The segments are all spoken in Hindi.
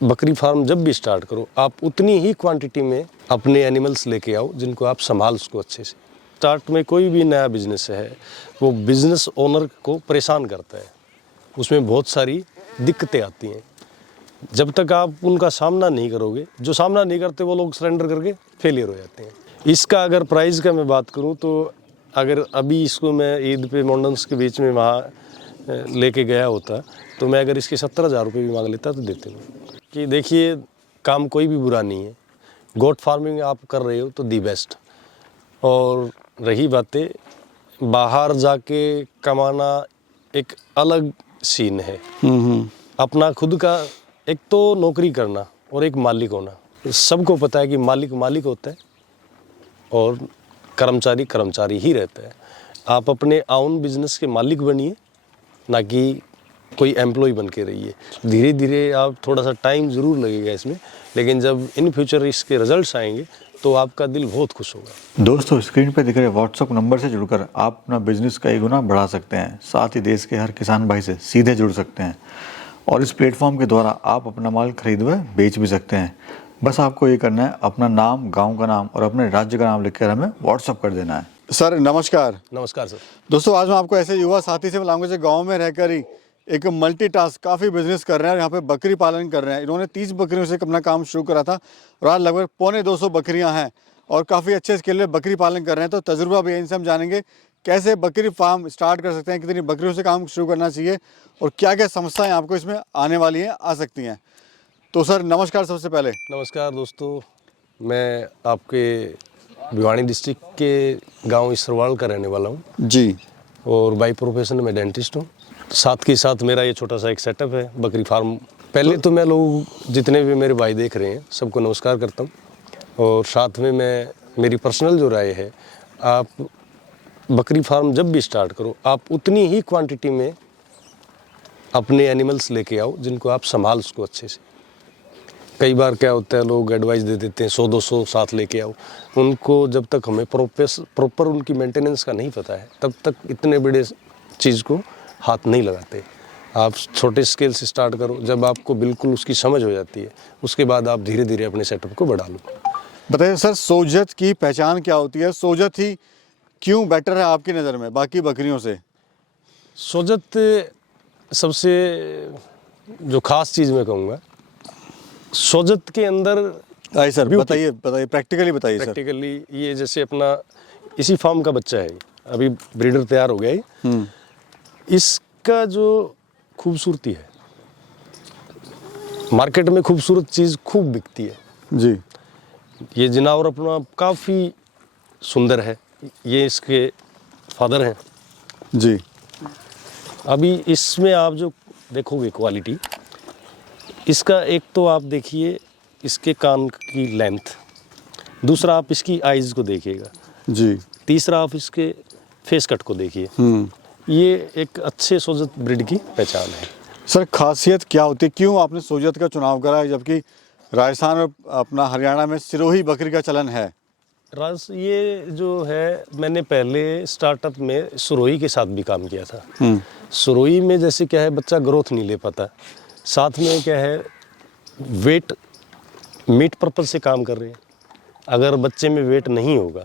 बकरी फार्म जब भी स्टार्ट करो, आप उतनी ही क्वांटिटी में अपने एनिमल्स लेके आओ जिनको आप संभाल उसको अच्छे से। स्टार्ट में कोई भी नया बिजनेस है, वो बिजनेस ओनर को परेशान करता है, उसमें बहुत सारी दिक्कतें आती हैं। जब तक आप उनका सामना नहीं करोगे, जो सामना नहीं करते वो लोग सरेंडर करके फेलियर हो जाते हैं। इसका अगर प्राइस का मैं बात करूं तो अगर अभी इसको मैं ईद पे मोंडन्स के बीच में वहाँ लेके गया होता तो मैं अगर इसके 70,000 रुपये भी मांग लेता तो देते हैं। कि देखिए, काम कोई भी बुरा नहीं है, गोट फार्मिंग आप कर रहे हो तो दी बेस्ट। और रही बातें, बाहर जाके कमाना एक अलग सीन है। अपना खुद का एक तो नौकरी करना और एक मालिक होना, सबको पता है कि मालिक मालिक होता है और कर्मचारी कर्मचारी ही रहता है। आप अपने आउन बिजनेस के मालिक बनिए, ना कि कोई एम्प्लॉय बन के रहिए। धीरे धीरे आप थोड़ा सा टाइम ज़रूर लगेगा इसमें, लेकिन जब इन फ्यूचर इसके रिजल्ट्स आएंगे तो आपका दिल बहुत खुश होगा। दोस्तों, स्क्रीन पर दिख रहे व्हाट्सएप नंबर से जुड़कर आप अपना बिजनेस कई गुना बढ़ा सकते हैं। साथ ही देश के हर किसान भाई से सीधे जुड़ सकते हैं और इस प्लेटफॉर्म के द्वारा आप अपना माल खरीद व बेच भी सकते हैं। बस आपको ये करना है, अपना नाम, गांव का नाम और अपने राज्य का नाम लिखकर हमें व्हाट्सएप कर देना है। सर नमस्कार। नमस्कार सर। दोस्तों, आज मैं आपको ऐसे युवा साथी से मिलाऊंगा जो गांव में रहकर ही एक मल्टीटास्क काफ़ी बिजनेस कर रहे हैं और यहाँ पे बकरी पालन कर रहे हैं। इन्होंने 30 बकरियों से अपना काम शुरू करा था और आज लगभग 250 बकरियाँ हैं और काफ़ी अच्छे स्केल में बकरी पालन कर रहे हैं। तो तजुर्बा भी है, इनसे हम जानेंगे कैसे बकरी फार्म स्टार्ट कर सकते हैं, कितनी बकरियों से काम शुरू करना चाहिए और क्या क्या समस्याएं आपको इसमें आने वाली हैं, आ सकती हैं। तो सर नमस्कार। सबसे पहले नमस्कार दोस्तों, मैं आपके भिवानी डिस्ट्रिक्ट के गांव इसरवाल का रहने वाला हूं जी, और बाई प्रोफेशन मैं डेंटिस्ट हूं। साथ के साथ मेरा ये छोटा सा एक सेटअप है बकरी फार्म। पहले तो मैं लोग जितने भी मेरे भाई देख रहे हैं सबको नमस्कार करता हूं और साथ में मेरी पर्सनल जो राय है, आप बकरी फार्म जब भी स्टार्ट करो, आप उतनी ही क्वांटिटी में अपने एनिमल्स लेके आओ जिनको आप संभाल उसको अच्छे से। कई बार क्या होता है, लोग एडवाइस दे देते हैं 100-200 साथ लेके आओ, उनको जब तक हमें प्रॉपर उनकी मेंटेनेंस का नहीं पता है तब तक इतने बड़े चीज़ को हाथ नहीं लगाते। आप छोटे स्केल से स्टार्ट करो, जब आपको बिल्कुल उसकी समझ हो जाती है उसके बाद आप धीरे धीरे अपने सेटअप को बढ़ा लो। बताइए सर, सोजत की पहचान क्या होती है? सोजत ही क्यों बेटर है आपकी नज़र में बाकी बकरियों से? सोजत सबसे जो ख़ास चीज़ मैं कहूँगा, सोजत के अंदर आइए सर, बताइए प्रैक्टिकली बताइए सर। प्रैक्टिकली ये जैसे अपना इसी फार्म का बच्चा है, अभी ब्रीडर तैयार हो गया है। इसका जो खूबसूरती है, मार्केट में खूबसूरत चीज़ खूब बिकती है जी। ये जानवर अपना काफ़ी सुंदर है। ये इसके फादर हैं जी। अभी इसमें आप जो देखोगे क्वालिटी, इसका एक तो आप देखिए इसके कान की लेंथ, दूसरा आप इसकी आइज़ को देखिएगा जी, तीसरा आप इसके फेस कट को देखिए। ये एक अच्छे सोजत ब्रीड की पहचान है। सर खासियत क्या होती है, क्यों आपने सोजत का चुनाव करा जबकि राजस्थान और अपना हरियाणा में सिरोही बकरी का चलन है? ये जो है, मैंने पहले स्टार्टअप में सुरोही के साथ भी काम किया था। सुरोही में जैसे क्या है, बच्चा ग्रोथ नहीं ले पाता, साथ में क्या है वेट, मीट पर्पज से काम कर रहे हैं। अगर बच्चे में वेट नहीं होगा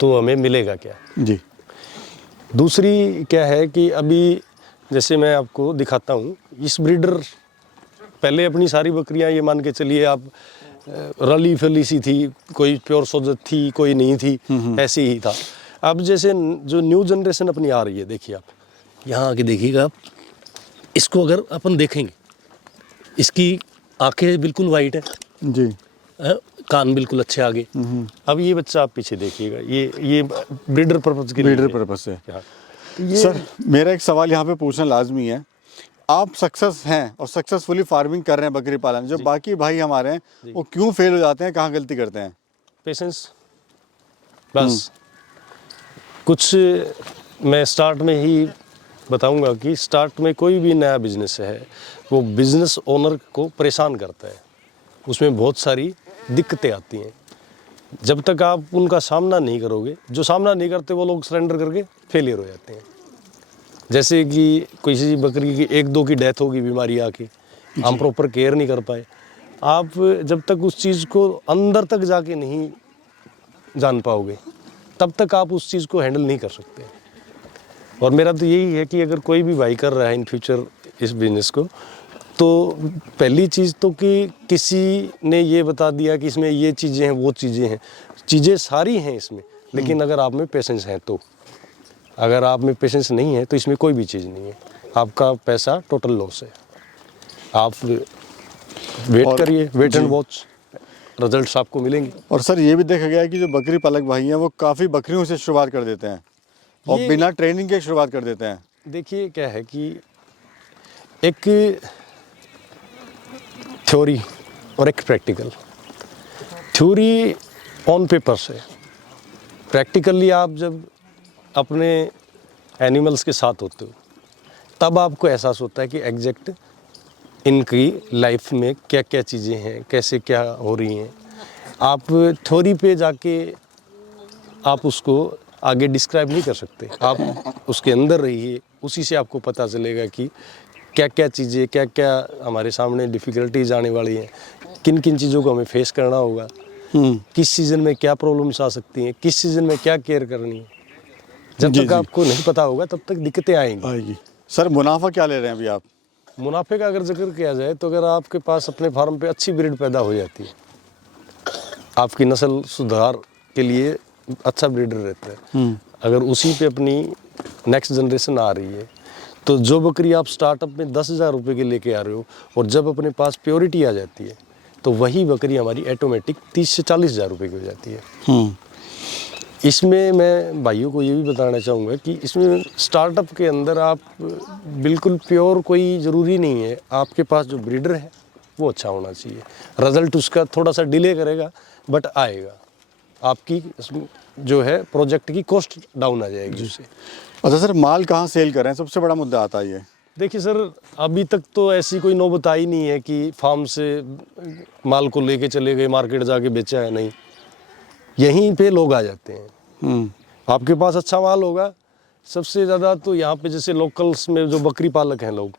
तो हमें मिलेगा क्या जी। दूसरी क्या है कि अभी जैसे मैं आपको दिखाता हूँ, इस ब्रीडर पहले अपनी सारी बकरियाँ ये मान के चलिए आप रली फली सी थी, कोई प्योर सोजत थी कोई नहीं थी, ऐसे ही था। अब जैसे जो न्यू जनरेशन अपनी आ रही है, देखिए आप यहाँ आके देखिएगा, आप इसको अगर अपन देखेंगे, इसकी आंखें बिल्कुल वाइट है जी, कान बिल्कुल अच्छे आगे। अब ये बच्चा आप पीछे देखिएगा, ये ब्रीडर पर्पज के लिए, ब्रीडर पर्पज से। ये सर मेरा एक सवाल यहाँ पे पूछना लाजमी है, आप सक्सेस हैं और सक्सेसफुली फार्मिंग कर रहे हैं बकरी पालन, जो बाकी भाई हमारे हैं वो क्यों फेल हो जाते हैं, कहाँ गलती करते हैं? पेशेंस बस। कुछ मैं स्टार्ट में ही बताऊंगा कि स्टार्ट में कोई भी नया बिजनेस है, वो बिजनेस ओनर को परेशान करता है, उसमें बहुत सारी दिक्कतें आती हैं। जब तक आप उनका सामना नहीं करोगे, जो सामना नहीं करते वो लोग सरेंडर करके फेलियर हो जाते हैं। जैसे कि किसी बकरी की 1-2 की डेथ होगी बीमारी आके, हम प्रॉपर केयर नहीं कर पाए। आप जब तक उस चीज़ को अंदर तक जाके नहीं जान पाओगे तब तक आप उस चीज़ को हैंडल नहीं कर सकते। और मेरा तो यही है कि अगर कोई भी भाई कर रहा है इन फ्यूचर इस बिज़नेस को, तो पहली चीज़ तो कि किसी ने ये बता दिया कि इसमें ये चीज़ें हैं, वो चीज़ें हैं, चीज़ें सारी हैं इसमें, लेकिन अगर आप में पेशेंस है तो। अगर आप में पेशेंस नहीं है तो इसमें कोई भी चीज़ नहीं है, आपका पैसा टोटल लॉस है। आप वेट करिए, वेट एंड वॉच, रिजल्ट्स आपको मिलेंगे। और सर ये भी देखा गया है कि जो बकरी पालक भाई हैं वो काफ़ी बकरियों से शुरुआत कर देते हैं और बिना ट्रेनिंग के शुरुआत कर देते हैं। देखिए क्या है कि एक थ्योरी और एक प्रैक्टिकल। थ्योरी ऑन पेपर से, प्रैक्टिकली आप जब अपने एनिमल्स के साथ होते हो तब आपको एहसास होता है कि एग्जैक्ट इनकी लाइफ में क्या क्या चीज़ें हैं, कैसे क्या हो रही हैं। आप थ्योरी पे जाके आप उसको आगे डिस्क्राइब नहीं कर सकते, आप उसके अंदर रहिए, उसी से आपको पता चलेगा कि क्या क्या चीज़ें, क्या क्या हमारे सामने डिफ़िकल्टीज आने वाली हैं, किन किन चीज़ों को हमें फेस करना होगा, किस सीज़न में क्या प्रॉब्लम्स आ सकती हैं, किस सीज़न में क्या केयर करनी है। जब तक आपको नहीं पता होगा तब तक दिक्कतें आएंगी। सर मुनाफा क्या ले रहे हैं अभी आप? मुनाफे का अगर जिक्र किया जाए तो अगर आपके पास अपने फार्म पे अच्छी ब्रीड पैदा हो जाती है, आपकी नस्ल सुधार के लिए अच्छा ब्रीडर रहता है, अगर उसी पे अपनी नेक्स्ट जनरेशन आ रही है, तो जो बकरी आप स्टार्टअप में 10,000 रुपये की लेके आ रहे हो और जब अपने पास प्योरिटी आ जाती है तो वही बकरी हमारी ऑटोमेटिक 30 से 40,000 रुपये की हो जाती है। इसमें मैं भाइयों को ये भी बताना चाहूँगा कि इसमें स्टार्टअप के अंदर आप बिल्कुल प्योर कोई ज़रूरी नहीं है, आपके पास जो ब्रीडर है वो अच्छा होना चाहिए। रिज़ल्ट उसका थोड़ा सा डिले करेगा बट आएगा, आपकी जो है प्रोजेक्ट की कॉस्ट डाउन आ जाएगी उससे। अच्छा सर, माल कहाँ सेल कर रहे हैं, सबसे बड़ा मुद्दा आता है ये। देखिए सर, अभी तक तो ऐसी कोई नौबत आई नहीं है कि फार्म से माल को लेके चले गए मार्केट जाके बेचा है, नहीं, यहीं पे लोग आ जाते हैं। आपके पास अच्छा माल होगा, सबसे ज़्यादा तो यहाँ पे जैसे लोकल्स में जो बकरी पालक हैं लोग,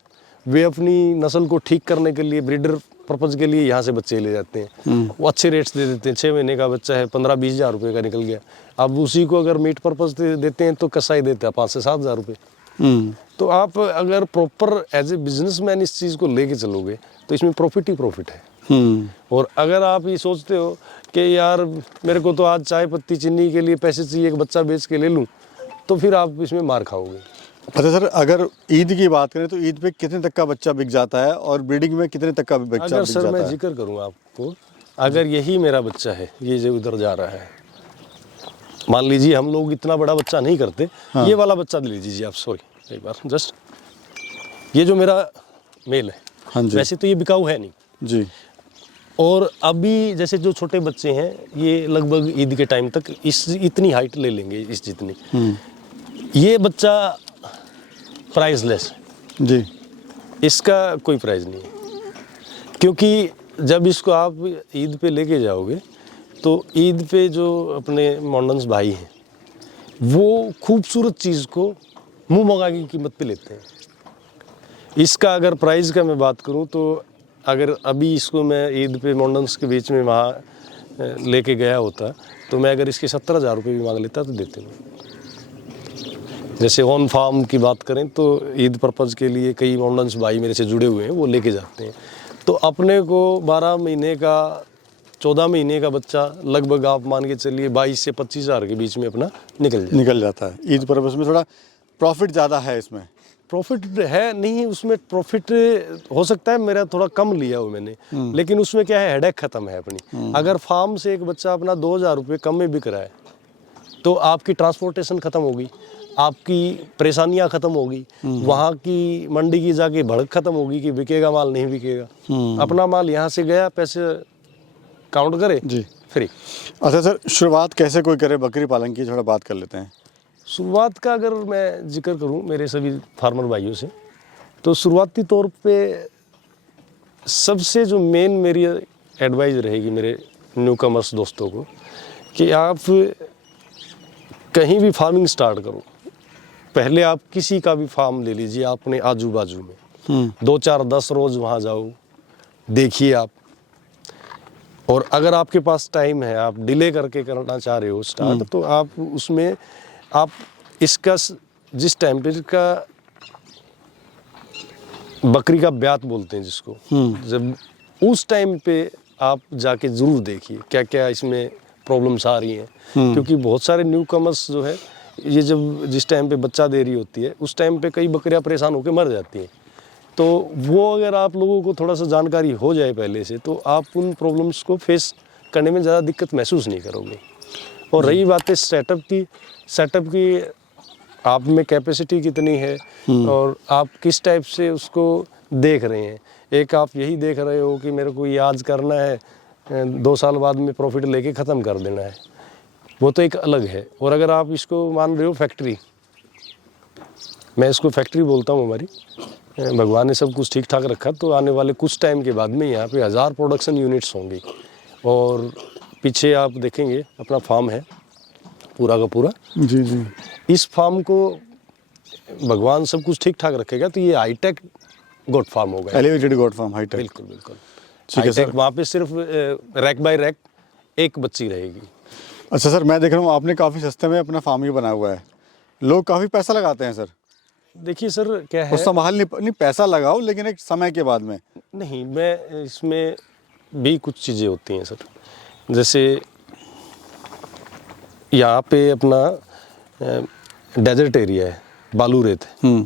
वे अपनी नस्ल को ठीक करने के लिए ब्रीडर पर्पज़ के लिए यहाँ से बच्चे ले जाते हैं, वो अच्छे रेट्स दे देते हैं। 6 महीने का बच्चा है 15-20 हज़ार रुपये का निकल गया, अब उसी को अगर मीट पर्पज़ देते हैं तो कसाई देता है 5 से 7 हज़ार रुपये। तो आप अगर प्रॉपर एज ए बिजनेसमैन इस चीज़ को लेके चलोगे तो इसमें प्रॉफिट ही प्रॉफिट है। और अगर आप ये सोचते हो कि यार मेरे को तो आज चाय पत्ती चीनी के लिए पैसे चाहिए, एक बच्चा बेच के ले लूँ, तो फिर आप इसमें मार खाओगे। अच्छा सर, अगर ईद की बात करें तो ईद पे कितने तक का बच्चा बिक जाता है और ब्रीडिंग में कितने तक का बच्चा बिक जाता है? अगर सर मैं जिक्र करूँ आपको, अगर यही मेरा बच्चा है, ये जो उधर जा रहा है, मान लीजिए हम लोग इतना बड़ा बच्चा नहीं करते, ये वाला बच्चा ले लीजिए आप, सॉरी एक बार जस्ट, ये जो मेरा मेल है, हाँ जी, वैसे तो ये बिकाऊ है नहीं जी, और अभी जैसे जो छोटे बच्चे हैं ये लगभग ईद के टाइम तक इतनी हाइट ले लेंगे, इस जितनी। ये बच्चा प्राइसलेस है जी, इसका कोई प्राइस नहीं है, क्योंकि जब इसको आप ईद पे लेके जाओगे तो ईद पे जो अपने मॉडर्न्स भाई हैं वो खूबसूरत चीज़ को मुँह मंगा की कीमत पे लेते हैं। इसका अगर प्राइस का मैं बात करूं तो अगर अभी इसको मैं ईद पे मॉडर्न्स के बीच में वहाँ लेके गया होता तो मैं अगर इसके 70,000 रुपये भी मांग लेता तो देते नहीं। जैसे ऑन फार्म की बात करें तो ईद पर्पज़ के लिए कई मॉडर्न्स भाई मेरे से जुड़े हुए हैं, वो लेके जाते हैं, तो अपने को 12 महीने का 14 महीने का बच्चा लगभग आप मान के चलिए 22 से 25 हज़ार के बीच में अपना निकल जाता है। ईद पर्पज़ में थोड़ा प्रॉफिट ज़्यादा है इसमें। प्रॉफिट है नहीं, उसमें प्रॉफिट हो सकता है मेरा थोड़ा कम लिया हो मैंने, लेकिन उसमें क्या है, हेडेक खत्म है अपनी। अगर फार्म से एक बच्चा अपना 2,000 रुपये कम में बिक रहा है तो आपकी ट्रांसपोर्टेशन खत्म होगी, आपकी परेशानियां खत्म होगी, वहाँ की मंडी की जाके भड़क खत्म होगी कि बिकेगा माल नहीं बिकेगा। अपना माल यहाँ से गया, पैसे काउंट करे जी, फ्री। अच्छा सर, शुरुआत कैसे कोई करे बकरी पालन की, थोड़ा बात कर लेते हैं। शुरुआत का अगर मैं जिक्र करूं मेरे सभी फार्मर भाइयों से, तो शुरुआती तौर पे सबसे जो मेन मेरी एडवाइस रहेगी मेरे न्यू कमर्स दोस्तों को कि आप कहीं भी फार्मिंग स्टार्ट करो, पहले आप किसी का भी फार्म ले लीजिए अपने आजू बाजू में, 2, 4, 10 रोज़ वहाँ जाओ, देखिए आप। और अगर आपके पास टाइम है, आप डिले करके करना चाह रहे हो स्टार्ट, तो आप उसमें आप इसका जिस टेम्परेचर का बकरी का ब्यात बोलते हैं जिसको, जब उस टाइम पे आप जाके ज़रूर देखिए क्या क्या इसमें प्रॉब्लम्स आ रही हैं। क्योंकि बहुत सारे न्यू कमर्स जो है, ये जब जिस टाइम पे बच्चा दे रही होती है उस टाइम पे कई बकरियां परेशान होकर मर जाती हैं। तो वो अगर आप लोगों को थोड़ा सा जानकारी हो जाए पहले से, तो आप उन प्रॉब्लम्स को फेस करने में ज़्यादा दिक्कत महसूस नहीं करोगे। और रही बात है सेटअप की आप में कैपेसिटी कितनी है और आप किस टाइप से उसको देख रहे हैं। एक आप यही देख रहे हो कि मेरे को ये आज करना है, 2 साल बाद में प्रॉफिट लेके ख़त्म कर देना है, वो तो एक अलग है। और अगर आप इसको मान रहे हो फैक्ट्री, मैं इसको फैक्ट्री बोलता हूँ हमारी, भगवान ने सब कुछ ठीक ठाक रखा, तो आने वाले कुछ टाइम के बाद में यहाँ पे 1000 प्रोडक्शन यूनिट्स होंगी। और पीछे आप देखेंगे अपना फार्म है पूरा का पूरा। जी जी। इस फार्म को भगवान सब कुछ ठीक ठाक रखेगा तो ये हाईटेक गोट फार्म होगा। Elevated goat farm, hi-tech. बिल्कुल बिल्कुल ठीक है सर। वहाँ पे सिर्फ रैक बाय रैक एक बच्ची रहेगी। अच्छा सर, मैं देख रहा हूँ आपने काफ़ी सस्ते में अपना फार्म ही बनाया हुआ है। लोग काफ़ी पैसा लगाते हैं सर। देखिए सर क्या है, वो संभाल नहीं पैसा लगाओ लेकिन एक समय के बाद में। नहीं, मैं इसमें भी कुछ चीज़ें होती हैं सर। जैसे यहाँ पे अपना डेजर्ट एरिया है, बालू रेत है।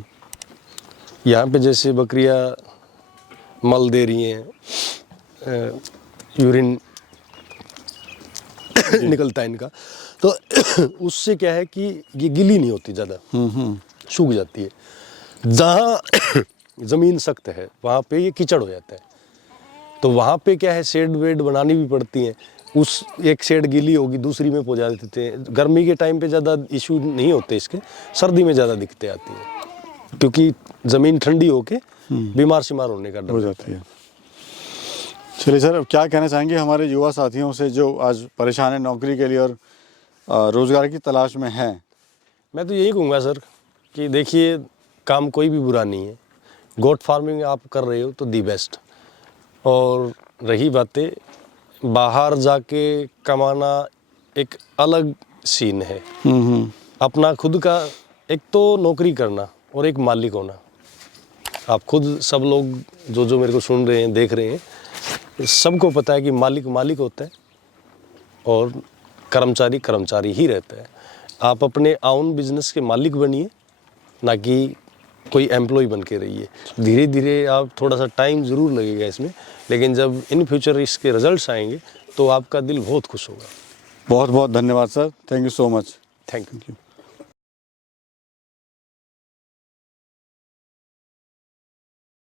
यहाँ पे जैसे बकरियाँ मल दे रही हैं, यूरिन निकलता है इनका, तो उससे क्या है कि ये गीली नहीं होती ज़्यादा, सूख जाती है। जहाँ ज़मीन सख्त है वहाँ पे ये कीचड़ हो जाता है, तो वहाँ पे क्या है शेड वेड बनानी भी पड़ती हैं। उस एक शेड गीली होगी दूसरी में पहुँचा देते हैं। गर्मी के टाइम पे ज़्यादा इशू नहीं होते इसके, सर्दी में ज़्यादा दिक्कतें आती हैं क्योंकि ज़मीन ठंडी होके बीमार शिमार होने का डर हो जाती है। चलिए सर, अब क्या कहना चाहेंगे हमारे युवा साथियों से जो आज परेशान है नौकरी के लिए और रोज़गार की तलाश में हैं? मैं तो यही कहूँगा सर कि देखिए काम कोई भी बुरा नहीं है। गोट फार्मिंग आप कर रहे हो तो दी बेस्ट। और रही बातें बाहर जाके कमाना, एक अलग सीन है। अपना खुद का एक तो नौकरी करना और एक मालिक होना। आप खुद सब लोग जो मेरे को सुन रहे हैं देख रहे हैं, सबको पता है कि मालिक मालिक होता है और कर्मचारी कर्मचारी ही रहता है। आप अपने ओन बिजनेस के मालिक बनिए, ना कि कोई एम्प्लॉय बन के रहिए। धीरे धीरे आप थोड़ा सा टाइम ज़रूर लगेगा इसमें, लेकिन जब इन फ्यूचर इसके रिजल्ट्स आएंगे तो आपका दिल बहुत खुश होगा। बहुत बहुत धन्यवाद sir, thank you so much. Thank you.